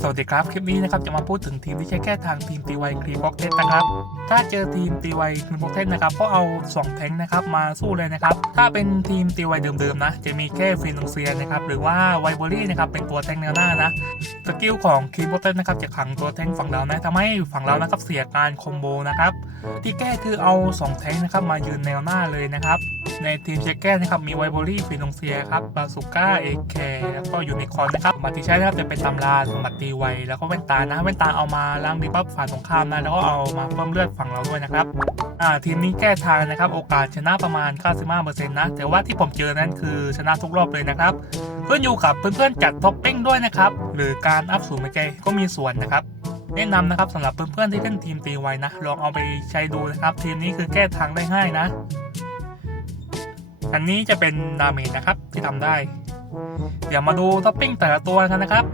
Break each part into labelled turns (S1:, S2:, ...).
S1: สวัสดีครับ คลิปนี้นะครับจะมาพูดถึงทีมที่ใช้แค่ทางทีมตีไวครีบ็อกเทสนะครับ ถ้าเจอทีมตีไวครีบ็อกเทสนะครับก็เอา 2 แทงนะครับมาสู้เลยนะครับ ถ้าเป็นทีมตีไวเดิมๆนะ จะมีแค่ฟินองเซียนะครับหรือว่าไวบอรี่นะครับเป็นตัวแทงแนวหน้านะ สกิลของครีบ็อกเทสนะครับจะขังตัวแทงฝั่งเรานะทำให้ฝั่งเรานะครับเสียการคอมโบนะครับ ที่แก้คือเอา 2 แทงนะครับมายืนแนวหน้าเลยนะครับ ในทีมเช็คแก้นะครับมีไวโบรี่ฟินองเซียครับบาสุก้าเอเคแล้วก็ยูนิคอร์นนะครับบัตรที่ใช้นะครับจะเป็นตำราสมบัติตีไวแล้วก็แว่นตานะแว่นตาเอามาล้างดีบัฟฝ่ายตรงข้ามนะแล้วก็เอามาเพิ่มเลือดฝั่งเราด้วยนะครับอ่าทีมนี้แก้ทางนะครับโอกาสชนะประมาณ 95%นะแต่ว่าที่ผมเจอนั้นคือชนะทุกรอบเลยนะครับขึ้นอยู่กับเพื่อนๆจัดท็อปปิ้งด้วยนะครับหรือการอัพสูงไม่ใจก็มีส่วนนะครับแนะนำนะครับสำหรับเพื่อนๆที่เล่นทีมตีไวนะ ลองเอาไปใช้ดูนะครับ ทีมนี้คือแก้ทางได้ง่ายนะ อันนี้จะเป็นดาเมจนะครับที่ทำได้ เดี๋ยวมาดูท็อปปิ้งแต่ละตัวกันนะครับ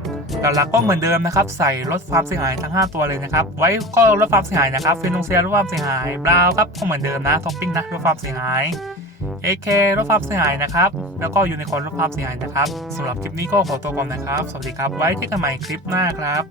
S1: หลักๆก็เหมือนเดิมนะครับ ใส่ลดความเสียหายทั้ง 5 ตัวเลยนะครับ ไว้ก็ลดความเสียหายนะครับฟินงเซียลดความเสียหายบราวครับก็เหมือนเดิมนะท็อปปิ้งนะลดความเสียหายเอเคลดความเสียหายนะครับ แล้วก็ยูนิคอร์นลดความเสียหายนะครับสำหรับคลิปนี้ก็ขอตัวก่อนนะครับ สวัสดีครับ ไว้เจอกันใหม่คลิปหน้าครับ